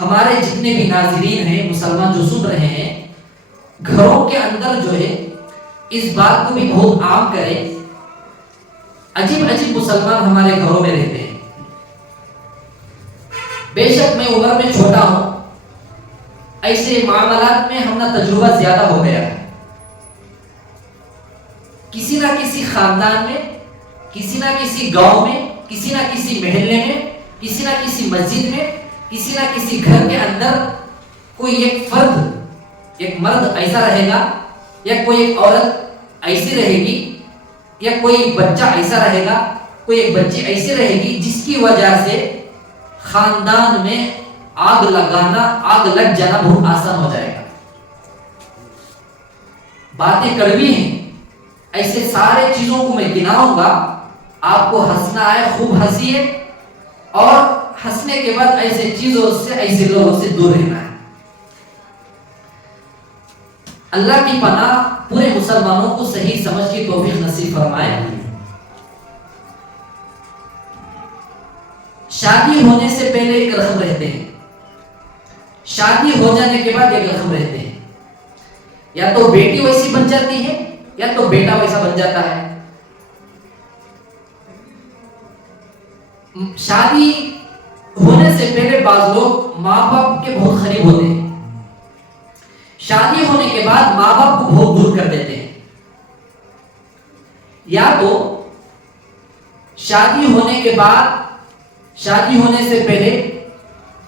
ہمارے جتنے بھی ناظرین ہیں مسلمان جو سن رہے ہیں، گھروں کے اندر جو ہے اس بات کو بھی بہت عام کریں. عجیب عجیب مسلمان ہمارے گھروں میں رہتے ہیں. بے شک میں عمر میں چھوٹا ہوں، ایسے معاملات میں ہمارا تجربہ زیادہ ہو گیا ہے. کسی نہ کسی خاندان میں، کسی نہ کسی گاؤں میں، کسی نہ کسی محلے میں، کسی نہ کسی مسجد میں، کسی نہ کسی گھر کے اندر کوئی ایک فرد، ایک مرد ایسا رہے گا، یا کوئی ایک عورت ایسی رہے گی، یا کوئی بچہ ایسا رہے گا، کوئی ایک بچی ایسی رہے گی جس کی وجہ سے خاندان میں آگ لگانا، آگ لگ جانا بہت آسان ہو جائے گا. باتیں کڑوی ہیں. ایسے سارے چیزوں کو میں گناؤں گا، آپ کو ہنسنا ہے خوب ہنسیے، اور ہنسنے کے بعد ایسے چیزوں سے، ایسے لوگوں سے دور رہنا ہے. اللہ کی پناہ پورے مسلمانوں کو صحیح سمجھ کی توفیق نصیب فرمائے. شادی ہونے سے پہلے ایک رسم رہتے ہیں، شادی ہو جانے کے بعد ایک رسم رہتے ہیں. یا تو بیٹی ویسی بن جاتی ہے، یا تو بیٹا ویسا بن جاتا ہے. شادی ہونے سے پہلے بعض لوگ ماں باپ کے بہت قریب ہوتے ہیں، شادی ہونے کے بعد ماں باپ کو بہت دور کر دیتے ہیں. یا تو شادی ہونے کے بعد، شادی ہونے سے پہلے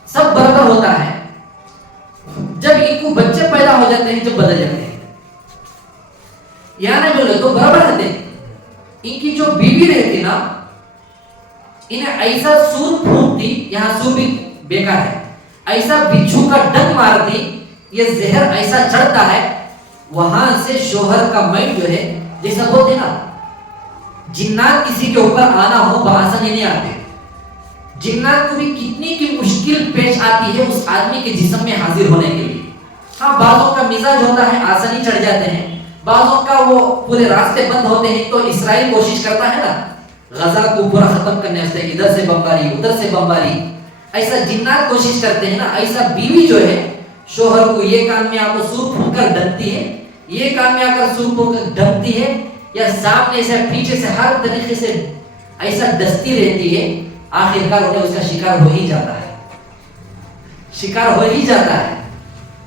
سب برابر ہوتا ہے، جب ان کو بچے پیدا ہو جاتے ہیں جب بدل جاتے ہیں. یا نہیں بولے تو برابر رہتے ہیں. ان کی جو بیوی رہتی نا، انہیں ایسا سور پھونکتی، یہاں سور بھی بیکار ہے، ایسا بچھو کا ڈنک مارتی، یہ زہر ایسا چڑھتا ہے، وہاں سے شوہر کا مائنڈ جو ہے، جیسا بولتے نا جنات کسی کے اوپر آنا ہو بآسانی نہیں آتے. جنات کو بھی کتنی کی مشکل پیش آتی ہے اس آدمی کے جسم میں حاضر ہونے کے لیے. ہاں بعضوں کا مزاج ہوتا ہے آسانی چڑھ جاتے ہیں، بعضوں کا وہ پورے راستے بند ہوتے ہیں. تو اسرائیل کوشش کرتا ہے نا غزہ کو پورا ختم کرنے سے، ادھر سے بمباری ادھر سے بمباری، ایسا جنات کوشش کرتے ہیں نا. ایسا بیوی جو ہے شوہر کو یہ کان میں آ کر سور پھونک کر ڈنکتی ہے، یہ کان میں آ کر سور پھونک کر ڈنکتی ہے، یا سامنے سے پیچھے سے ہر طریقے سے ایسا ڈستی رہتی ہے. آخرکار انہیں اس کا شکار ہو ہی جاتا ہے، شکار ہو ہی جاتا ہے.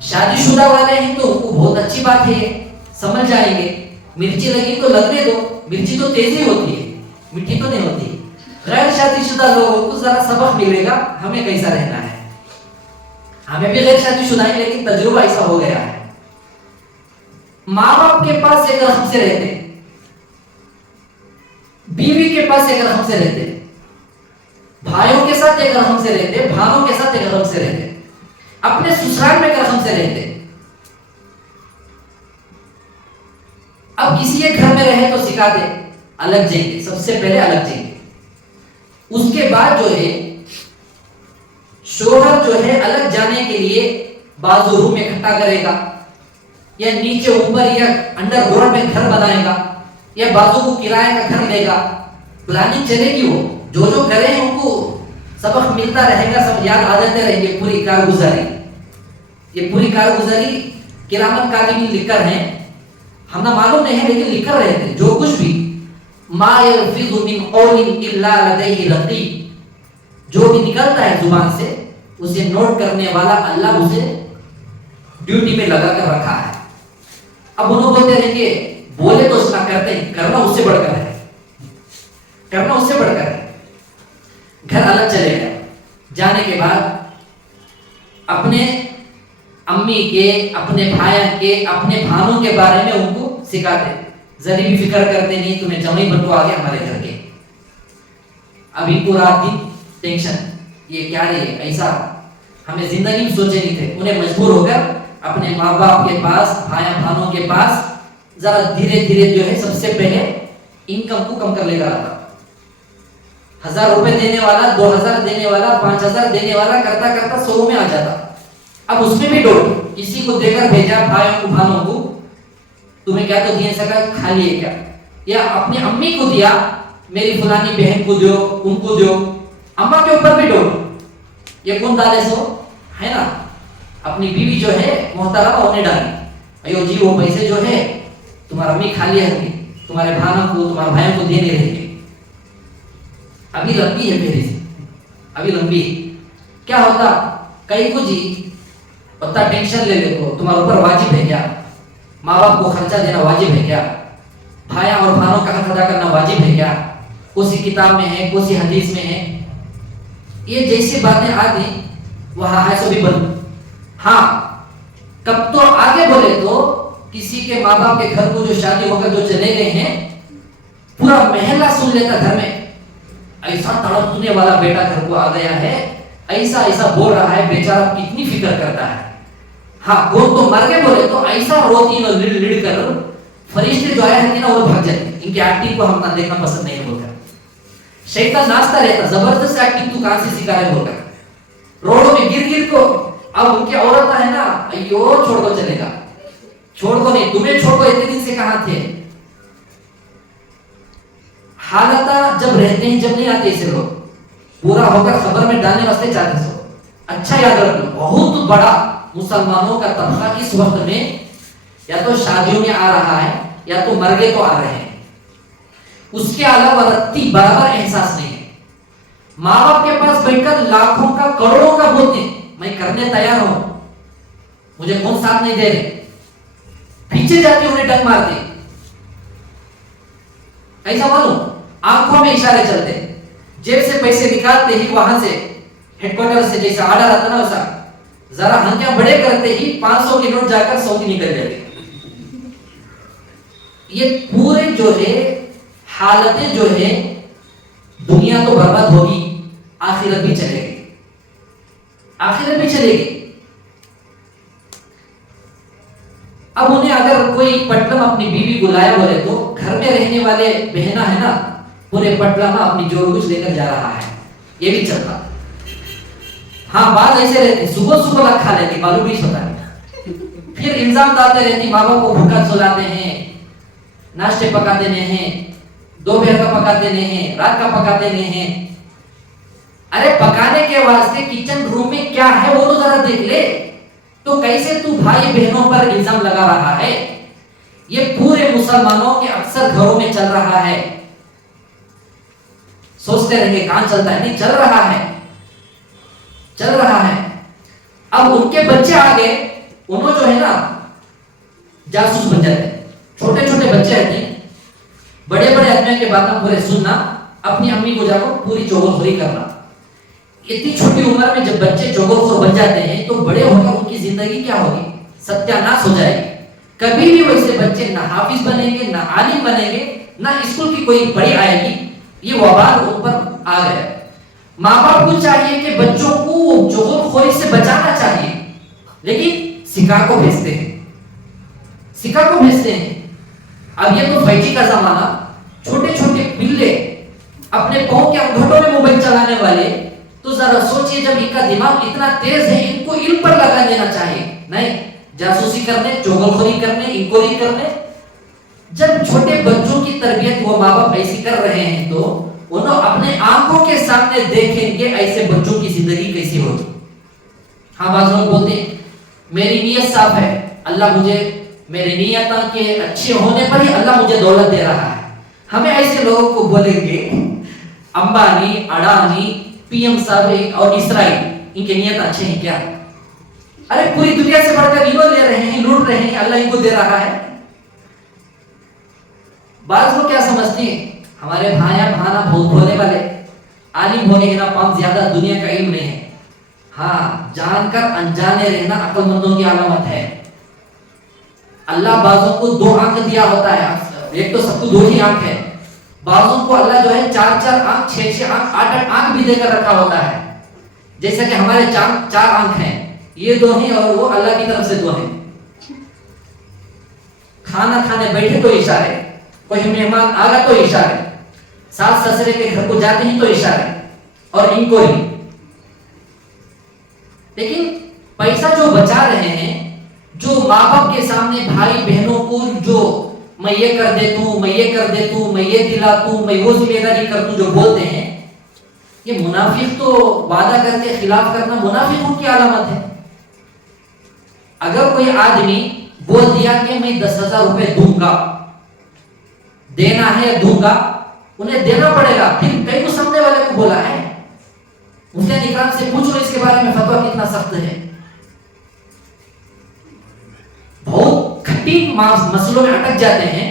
شادی شدہ والے ہیں تو ان کو بہت اچھی بات ہے، سمجھ جائیں گے. مرچی لگی تو لگنے دو، مرچی تو تیزی ہوتی ہے، میٹھی تو نہیں ہوتی. غیر شادی شدہ لوگوں کو ذرا سبق ملے گا ہمیں کیسا رہنا ہے. ہمیں بھی غیر شادی شدہ ہیں لیکن تجربہ ایسا ہو گیا ہے. ماں باپ کے پاس ایک رحم سے رہتے، بیوی کے پاس ایک رحم سے رہتے، بھائیوں کے ساتھ ایک رحم سے رہتے، بھانوں کے ساتھ ایک رحم سے رہتے، اپنے سسرال میں ایک رحم سے رہتے. اب کسی ایک گھر میں رہے تو سکھاتے الگ جائیں گے، سب سے پہلے الگ جائیں گے. اس کے بعد جو ہے شوہر جو ہے الگ جانے کے لیے بازو روم میں اکٹھا کرے گا، یا نیچے اوپر یا انڈر گراؤنڈ میں گھر بنائے گا، یا بازو کو کرایہ کا گھر لے گا. پلاننگ چلے گی. وہ جو کرے ہیں ان کو سبق ملتا رہے گا، سب یاد آ جاتے رہیں گے. پوری کارگزاری، یہ پوری کارگزاری کرامت کاتبین لکھ کر ہیں، ہمیں معلوم نہیں ہے لیکن لکھ کر رہے تھے. جو کچھ بھی ما یلفظ من قول الا لدیہ رقیب، جو بھی نکلتا ہے زبان سے اسے نوٹ کرنے والا اللہ اسے ڈیوٹی میں لگا کر رکھا ہے. اب انہوں بولتے رہیں گے بولے تو اس کا کرتے ہیں، کرنا اس سے بڑھ کر ہے، کرنا اس سے بڑھ کر ہے. گھر الگ چلے گئے، جانے کے بعد اپنے امی کے، اپنے بھائیوں کے، اپنے بھانوں کے بارے میں ان کو سکھاتے. ذری بھی فکر کرتے نہیں، تمہیں جمعی بندو آ گیا ہمارے گھر کے، اب ان کو رات دن ٹینشن، یہ کیا رہے ایسا ہمیں زندگی میں سوچے نہیں تھے. انہیں مجبور ہو کر اپنے ماں باپ کے پاس، بھائی بہنوں کے پاس ذرا دھیرے دھیرے جو ہے سب سے پہلے انکم کو کم کر لے کر آتا. 1000 روپے دینے والا، 2000 دینے والا، 5000 دینے والا کرتا کرتا 100 میں آ جاتا. اب اس میں بھی ڈوٹ، کسی کو دے کر بھیجا بھائیوں کو بہنوں کو، تمہیں کیا تو دے سکا، کھا لیے کیا. یا اپنی امی کو دیا، میری فلانی بہن کو دیو، ان کو دیو. اما کے اوپر بھی ڈوٹ، یہ کون ڈالے سو ہے نا, اپنی بیوی جو ہے محترمہ ہونے ڈالی, ایو جی وہ پیسے جو ہے تمہارا امی کھا لیا ہے, تمہارے بھانوں کو تمہارے بھائیوں کو دینے رہیں گے. ابھی لمبی ہے میری, ابھی لمبی. کیا ہوتا کئی کو جی اتنا ٹینشن لے لے کو تمہارے اوپر واجب ہے کیا, ماں باپ کو خرچہ دینا واجب ہے کیا, بھائیاں اور بہنوں کا حق ادا کرنا واجب ہے کیا, کوسی کتاب میں ہے کوسی حدیث میں ہے. یہ جیسی باتیں آتی وہاں ہے سو بھی بند. ہاں کب تو آگے بولے تو کسی کے ماں باپ کے گھر کو جو شادی ہو کر جو چلے گئے ہیں, پورا محلہ سن لیتا گھر میں, ایسا تڑپنے والا بیٹا گھر کو آ گیا ہے, ایسا ایسا بول رہا ہے, بیچارہ کتنی فکر کرتا ہے. ہاں کون تو مر گئے بولے تو ایسا روتی نا لڑ لڑ کر فرشتے جو آیا ہے نا وہ بھاگ جاتے, ان کی ایکٹنگ کو ہم نہ دیکھنا پسند نہیں بول کر. شیطان ناچتا رہتا, زبردست ایکٹنگ تو کہاں سے سکھا ہے بول کر, روڈوں میں گر گر کو. اب ان کی عورت ہے نا, ایو چھوڑ کو چلے گا, چھوڑ کو نہیں, تمہیں چھوڑ کو اتنے دن سے کہاں تھے. حالت جب رہتے ہیں جب نہیں آتے اسے لوگ, پورا ہو کر خبر میں ڈالنے واسطے چاہتے سو. اچھا یاد رکھ لو, بہت بڑا مسلمانوں کا طبقہ اس وقت میں یا تو شادیوں میں آ رہا ہے یا تو مرگے تو آ رہے ہیں, اس کے علاوہ رتی برابر احساس نہیں ہے. ماں باپ کے پاس بیٹھ کر لاکھوں کا کروڑوں کا بولتے ہیں میں کرنے تیار ہوں, مجھے کون ساتھ نہیں دے رہے, پیچھے جاتے انہیں ڈک مارتے. ایسا معلوم آنکھوں میں اشارے چلتے, جیب سے پیسے نکالتے ہی وہاں سے ہیڈ کوارٹر سے جیسا آرڈر آتا نا ویسا ذرا ہنکیاں بڑے کرتے ہی 500 کی نوٹ جا کر 100 کی نکل جاتی. یہ پورے جو ہے حالتیں جو ہے, دنیا تو برباد ہوگی, آخرت بھی چلے گی, آخرت بھی چلے گی. اب انہیں اگر کوئی پٹلم اپنی بیوی کو لایا بولے تو گھر میں رہنے والے بہنا ہے نا, پورے پٹلم اپنی جوڑ کچھ لے کر جا رہا ہے, یہ بھی چلتا. ہاں بات ایسے رہتی, صبح صبح رکھا لیتی, معلوم بھی ہوتا ہے, پھر الزام ڈالتے رہتی, ماں باپ کو بھوکا سلاتے ہیں, ناشتے پکاتے نہیں ہیں, دوپہر کا پکاتے نہیں ہیں, رات کا پکاتے نہیں ہیں. ارے پکانے کے واسطے کچن روم میں کیا ہے وہ تو ذرا دیکھ لے, تو کیسے تو بھائی بہنوں پر الزام لگا رہا ہے. یہ پورے مسلمانوں کے اکثر گھروں میں چل رہا ہے. سوچتے رہیں گے کہاں چلتا ہے, نہیں چل رہا ہے, چل رہا ہے. اب ان کے بچے آگے, انہوں جو ہے نا جاسوس بن جاتے ہیں. چھوٹے چھوٹے بچے رہتے ہیں, بڑے بڑے آدمی کے باتیں پورے سننا, اپنی امی کو جا کر پوری چغلخوری کرنا. اتنی چھوٹی عمر میں جب بچے چغلخور بن جاتے ہیں تو بڑے ہو کر ان کی زندگی کیا ہوگی, ستیاناش ہو جائے گی. کبھی بھی ویسے بچے نہ حافظ بنیں گے, نہ عالم بنیں گے, نہ اسکول کی کوئی پڑھی آئے گی. یہ وبال ان پر آ گیا. ماں باپ کو چاہیے کہ بچوں کو چغلخوری سے بچانا چاہیے, لیکن سکھا کو بھیجتے ہیں, سکھا کو بھیجتے ہیں. اب یہ تو 5G کا زمانہ, چھوٹے چھوٹے پلے اپنے پاؤں کے انگوٹھوں میں موبائل چلانے والے, تو ذرا سوچئے جب ان کا دماغ اتنا تیز ہے, ان کو علم پر لگا دینا چاہیے, نہیں جاسوسی کرنے, چغلخوری کرنے, انکوائری کرنے. جب چھوٹے بچوں کی تربیت وہ ماں باپ ایسی کر رہے ہیں تو انہوں اپنے آنکھوں کے سامنے دیکھیں گے ایسے بچوں کی زندگی کیسی ہوتی. ہاں بعض لوگ بولتے ہیں میری نیت صاف ہے, اللہ مجھے میری نیتوں کے اچھے ہونے پر ہی اللہ مجھے دولت دے رہا ہے. ہمیں ایسے لوگوں کو بولیں گے امبانی, اڈانی, پی ایم صاحب اور اسرائیل, ان کے نیت اچھے ہیں کیا؟ ارے پوری دنیا سے بڑھ کر انہوں لے رہے ہیں, لوٹ رہے ہیں, اللہ ان کو دے رہا ہے. بعض لوگ کیا سمجھتے ہیں ہمارے بھائیاں بہانا بہت بولنے والے, عالم ہونے کے نام زیادہ دنیا کا علم نہیں ہے. ہاں جان کر انجانے رہنا عقل مندوں کی علامت ہے. اللہ بعضوں کو 2 آنکھ دیا ہوتا ہے, ایک تو سب کو 2 ہی آنکھ ہے, بعضوں کو اللہ جو ہے 4 آنکھ, 6 آنکھ, 8 آنکھ بھی دے کر رکھا ہوتا ہے. جیسا کہ ہمارے 4 آنکھ ہیں, یہ 2 ہیں اور وہ اللہ کی طرف سے 2 ہیں. کھانا کھانے بیٹھے تو اشارے, کوئی مہمان آ گیا تو اشارے, ساس سسرے کے گھر کو جاتے ہیں تو اشارے اور انکوائری. لیکن پیسہ جو بچا رہے ہیں, جو ماں باپ کے سامنے بھائی بہنوں کو جو میں یہ کر دیتا ہوں, میں یہ کر دیتا ہوں, میں یہ دلاتا ہوں, میں وہ ذمہ داری کرتا ہوں جو بولتے ہیں, یہ منافق تو وعدہ کر کے خلاف کرنا منافقوں کی علامت ہے. اگر کوئی آدمی بول دیا کہ میں 10,000 روپے دوں گا، دینا ہے دوں گا، انہیں دینا پڑے گا. پھر کئی کو سامنے والے کو بولا ہے، مفتیان اکرام سے پوچھو اس کے بارے میں فتویٰ کتنا سخت ہے. بہت کھٹی مسئلوں میں اٹک جاتے ہیں،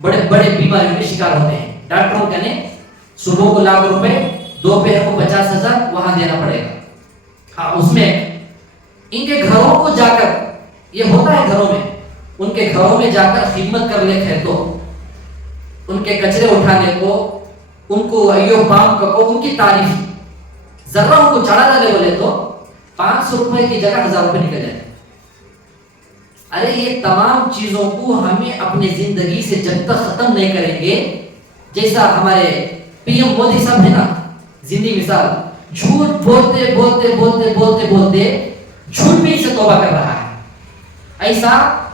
بڑے بڑے بیماریوں کے شکار ہوتے ہیں. ڈاکٹروں کہنے صبح کو 1,00,000 روپے، دوپہر کو 50,000 وہاں دینا پڑے گا. ہاں اس میں ان کے گھروں کو جا کر، یہ ہوتا ہے گھروں میں، ان کے گھروں میں جا کر خدمت کر لے کھیتوں، ان کے کچرے اٹھانے کو، ان کو ایو پام کو، ان کی تعریف ذرا ان کو چڑھا ڈالے بولے تو 500 روپے کی جگہ 1,000 روپے نکل جائے. ارے یہ تمام چیزوں کو ہمیں اپنی زندگی سے جب تک ختم نہیں کریں گے، جیسا ہمارے پی ایم مودی صاحب ہے نا، زندگی مثال، جھوٹ بولتے بولتے بولتے بولتے بولتے جھوٹ بھی سے توبہ کر رہا ہے. ایسا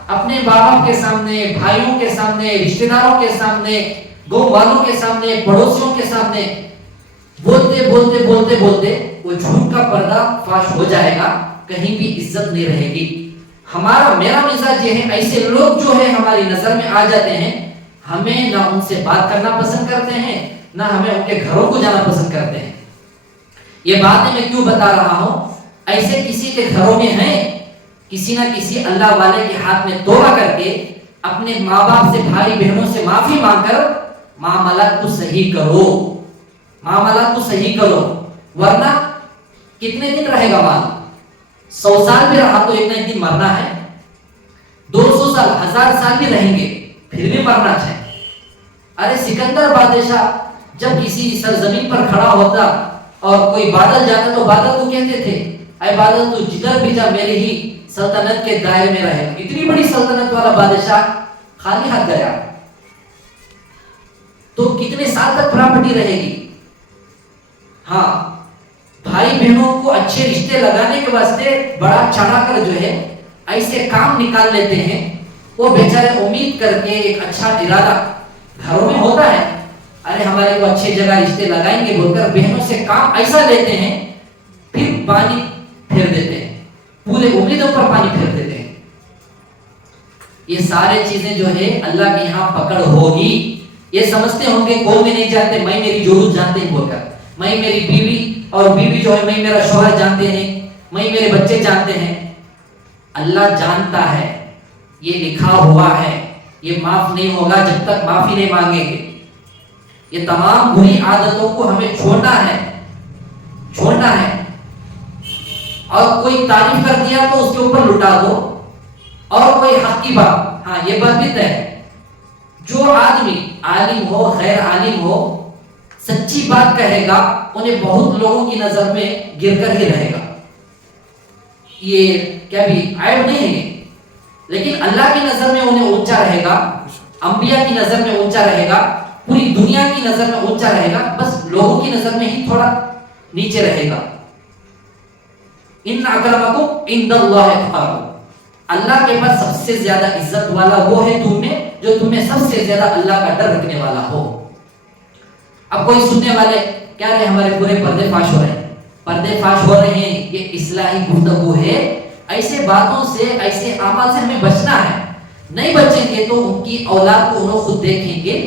اپنے باپ کے سامنے، بھائیوں کے سامنے، رشتہ داروں کے سامنے، گاؤں والوں کے سامنے، پڑوسیوں کے سامنے بولتے بولتے بولتے بولتے وہ جھوٹ کا پردہ فاش ہو جائے گا، کہیں بھی عزت نہیں رہے گی. میرا مزاج یہ ہے، ایسے لوگ جو ہے ہماری نظر میں آ جاتے ہیں، ہمیں نہ ان سے بات کرنا پسند کرتے ہیں، نہ ہمیں ان کے گھروں کو جانا پسند کرتے ہیں. یہ باتیں میں کیوں بتا رہا ہوں؟ ایسے کسی کے گھروں میں ہیں، کسی نہ کسی اللہ والے کے ہاتھ میں توبہ کر کے اپنے ماں باپ سے، بھائی بہنوں سے معافی مانگ کر معاملات کو صحیح کرو، معاملات کو صحیح کرو. ورنہ کتنے دن رہے گا مال؟ 100 سال بھی رہا تو ایک دن مرنا ہے. 200 سال، 1000 سال بھی رہیں گے پھر بھی مرنا چاہیے. ارے سکندر بادشاہ جب کسی سرزمین پر کھڑا ہوتا اور کوئی بادل جاتا تو بادل کو کہتے تھے، اے بادل تو جدھر بھی جا میرے ہی سلطنت کے دائرے میں رہے. اتنی بڑی سلطنت والا بادشاہ خالی ہاتھ گیا تو کتنے سال تک پراپرٹی رہے گی؟ ہاں، بھائی بہنوں کو اچھے رشتے لگانے کے واسطے بڑا چڑھا کر جو ہے ایسے کام نکال لیتے ہیں. وہ بیچارے امید کر کے ایک اچھا ارادہ گھروں میں ہوتا ہے، ارے ہمارے کو اچھے جگہ رشتے لگائیں گے بول کر بہنوں سے کام ایسا لیتے ہیں، پھر پانی پھیر دیتے ہیں، پورے امیدوں پر پانی پھیر دیتے ہیں. یہ سارے چیزیں جو ہے اللہ کے یہاں پکڑ ہوگی. یہ سمجھتے ہوں گے کوئی بھی نہیں جانتے، میں میری ضرورت جانتے ہیں بول کر، میں میری بیوی اور بیوی جو ہے، میں میرا شوہر جانتے ہیں، میں میرے بچے جانتے ہیں. اللہ جانتا ہے، یہ لکھا ہوا ہے، یہ معاف نہیں ہوگا جب تک معافی نہیں مانگیں گے. یہ تمام بری عادتوں کو ہمیں چھوڑنا ہے، چھوڑنا ہے. اور کوئی تعریف کر دیا تو اس کے اوپر لٹا دو، اور کوئی حق کی بات، ہاں یہ بات بھی طے ہے، جو آدمی عالم ہو غیر عالم ہو سچی بات کہے گا، انہیں بہت لوگوں کی نظر میں گر کر ہی رہے گا. یہ کیا بھی عیب نہیں ہے، لیکن اللہ کی نظر میں انہیں اونچا رہے گا، انبیاء کی نظر میں اونچا رہے گا، پوری دنیا کی نظر میں اونچا رہے گا، بس لوگوں کی نظر میں ہی تھوڑا نیچے رہے گا. ان اکرمکم عند اللہ اتقاکم، اللہ کے پاس سب سے زیادہ عزت والا وہ ہے تم میں جو تمہیں سب سے زیادہ اللہ کا ڈر رکھنے والا ہو. اب کوئی سننے والے کیا رہے ہمارے پورے پردے فاش ہو رہے ہیں، پردے فاش ہو رہے ہیں، یہ اصلاحی گفتگو ہے. ایسے باتوں سے، ایسے اعمال سے ہمیں بچنا ہے. نہیں بچیں گے تو ان کی اولاد کو انہوں خود دیکھیں گے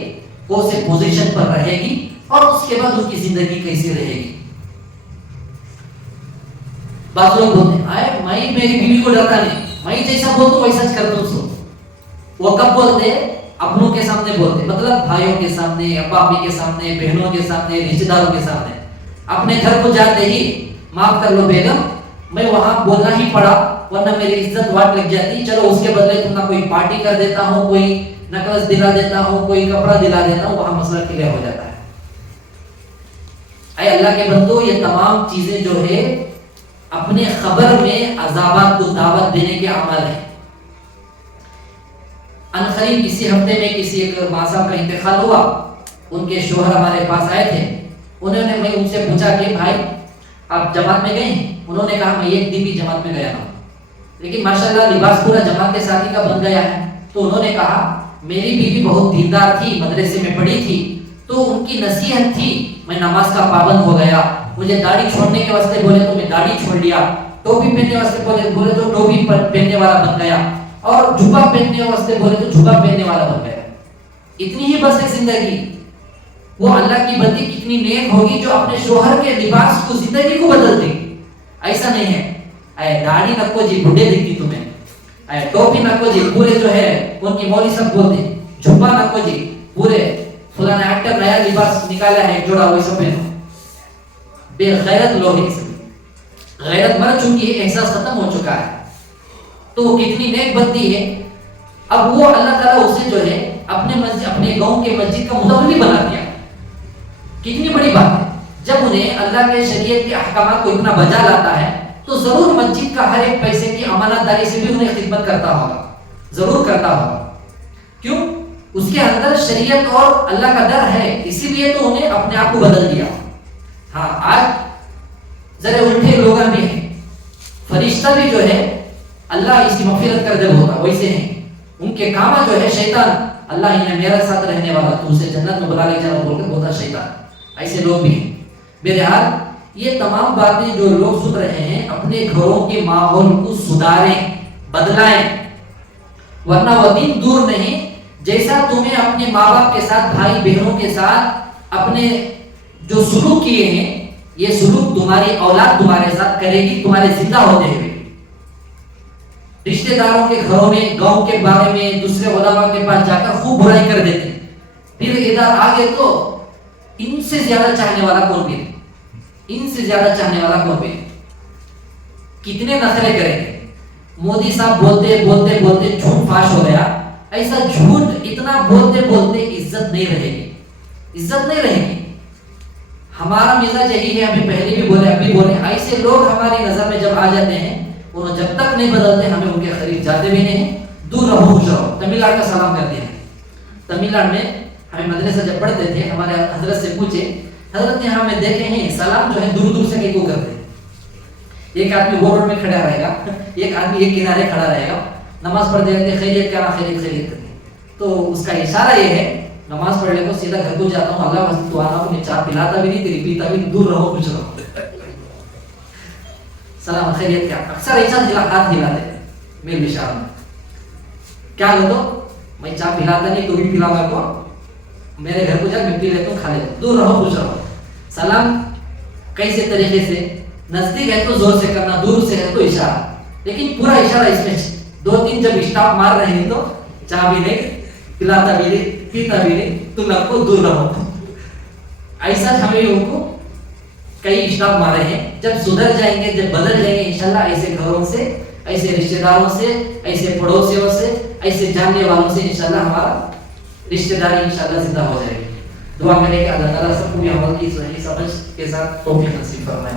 کون سے پوزیشن پر رہے گی، اور اس کے بعد ان کی زندگی کیسی رہے گی. بعض لوگ بولتے ہیں میں میری بیوی کو ڈرتا نہیں، میں جیسا بولتا ہوں ویسا کرتا ہوں. وہ کب بولتے؟ اپنوں کے سامنے بولتے، مطلب بھائیوں کے سامنے، ابا امی کے سامنے، بہنوں کے سامنے، رشتہ داروں کے سامنے. اپنے گھر کو جاتے ہی معاف کر لو بیگم، میں وہاں بولنا ہی پڑا ورنہ میری عزت واٹ لگ جاتی، چلو اس کے بدلے تم نہ کوئی پارٹی کر دیتا ہوں، کوئی نکلس دلا دیتا ہوں، کوئی کپڑا دلا دیتا ہوں، وہاں مسئلہ کلیئر ہو جاتا ہے. اے اللہ کے بندو، یہ تمام چیزیں جو ہے اپنے خبر میں عذابات کو دعوت دینے کے عمل ہیں. انقریب اسی ہفتے میں کسی ایک ماں صاحب کا انتقال ہوا، ان کے شوہر ہمارے پاس آئے تھے. میں ان سے پوچھا کہ بھائی آپ جماعت میں گئے ہیں؟ انہوں نے کہا میں ایک دن بھی جماعت میں گیا ہوں، لیکن ماشاءاللہ لباس پورا جماعت کے ساتھی کا بن گیا ہے. تو انہوں نے کہا میری بیوی بہت دیندار تھی، مدرسے میں پڑھی تھی، تو ان کی نصیحت تھی، میں نماز کا پابند ہو گیا، مجھے داڑھی چھوڑنے کے واسطے بولے تو میں داڑھی چھوڑ لیا, ٹوپی پہننے واسطے بولے تو ٹوپی پہننے والا بن گیا, اور جھبا پہننے واسطے بولے تو جھبا پہننے والا بن گیا. اتنی ہی بس ہے زندگی. وہ اللہ کی بندی کتنی نیک ہوگی جو اپنے شوہر کے لباس کو, زندگی کو بدل دے. ایسا نہیں ہے اے داڑھی نکو جی بڈھے دکھتی تمہیں, اے ٹوپی نکو جی پورے جو ہے ان کی مولوی سب بولتے ہیں, جھبا نکو جی پورے فلانا ایکٹر نیا لباس نکالا ہے جوڑا وہی سب پہنو. بے غیرت لوگ ہیں سب, غیرت مر چکی ہے, احساس ختم ہو چکا ہے. تو وہ کتنی نیک بندی ہے. اب وہ اللہ تعالیٰ اسے جو ہے اپنے گاؤں کے مسجد کا متولی بنا دیا. کتنی بڑی بات ہے. جب انہیں اللہ کے شریعت کے احکامات کو اتنا بجا لاتا ہے تو ضرور مسجد کا ہر ایک پیسے کی امانت داری سے بھی انہیں خدمت کرتا ہوگا, ضرور کرتا ہوگا. کیوں؟ اس کے اندر شریعت اور اللہ کا ڈر ہے, اسی لیے تو انہیں اپنے آپ کو بدل دیا. ہاں آج ذرا الٹے لوگ بھی ہیں. فرشتہ بھی جو ہے اللہ اس کی مغفرت کر دے ہوتا ویسے ہیں. ان کے کام جو ہے شیطان, اللہ انہیں میرے ساتھ رہنے والا تو اسے جنت میں بلا لے جانا بول کے بولتا شیطان. ایسے لوگ بھی ہیں. بہرحال یہ تمام باتیں جو لوگ سن رہے ہیں اپنے گھروں کے ماحول کو سدھاریں, بدلائیں, ورنہ وہ دن دور نہیں جیسا تمہیں اپنے ماں باپ کے ساتھ, بھائی بہنوں کے ساتھ اپنے جو سلوک کیے ہیں, یہ سلوک تمہاری اولاد تمہارے ساتھ کرے گی تمہارے زندہ ہوتے ہوئے. رشتہ داروں کے گھروں میں گاؤں کے بارے میں دوسرے علماء کے پاس جا کر خوب برائی کر دیتے, پھر ادھر آگے تو ان سے زیادہ چاہنے والا کون بھی, ان سے زیادہ چاہنے والا کون بھی, کتنے نخرے کریں گے. مودی صاحب بولتے بولتے بولتے جھوٹ فاش ہو گیا. ایسا جھوٹ اتنا بولتے بولتے عزت نہیں رہے گی, عزت نہیں رہے گی. ہمارا مزاج یہی ہے, ہمیں پہلے بھی بولے اب بھی بولے, ایسے لوگ ہماری نظر میں جب آ جاتے ہیں انہوں جب تک نہیں بدلتے ہمیں ان کے قریب جاتے بھی نہیں. دور رہو خوش رہو. تمل ناڈو کا سلام کرتے ہیں. تمل ناڈو میں ہمیں مدرسہ جب پڑھتے تھے ہمارے حضرت سے پوچھے, حضرت نے ہمیں دیکھے ہیں سلام جو ہے دور دور سے کیوں کرتے ہیں. ایک آدمی وہ روڈ میں کھڑا رہے گا, ایک آدمی ایک کنارے کھڑا رہے گا, نماز پڑھتے رہتے خیریت کیا خیریت خیریت کرتے. تو اس کا اشارہ یہ ہے نماز پڑھ لے کو سیدھا گھر کو جاتا ہوں, اللہ واسطے تو آنا ہوں, میں چائے پلاتا بھی نہیں تیری پیتا بھی نہیں, دور رہو خوش رہو. سلام خیریت کیا, اکثر ایسا ہاتھ ہلاتے میرے اشارہ میں. کیا لو تو میں چائے پلاتا نہیں تو بھی پلاؤں کو, میرے گھر کو جا میں پی لیتا ہوں کھا لیتا ہوں, دور رہو خوش رہو. سلام کیسے طریقے سے, نزدیک ہے تو زور سے کرنا, دور سے ہے تو اشارہ, لیکن پورا اشارہ اس میں 2-3 جب اسٹاپ مار رہے ہیں تو چائے بھی نہیں, پلاتا بھی نہیں, پیتا بھی نہیں, تم لوگ کو دور رہو. ایسا ہمیں ان کو کئی اسٹاپ مارے ہیں. جب سدھر جائیں گے, جب بدل جائیں گے انشاءاللہ, ایسے گھروں سے, ایسے رشتہ داروں سے, ایسے پڑوسیوں سے, ایسے جاننے والوں سے انشاءاللہ ہمارا رشتہ داری انشاءاللہ زندہ ہو جائے گی. دعا کریں کہ اللہ تعالیٰ سب کو بھی عمل کی صحیح سمجھ کے ساتھ توفیق نصیب فرمائے.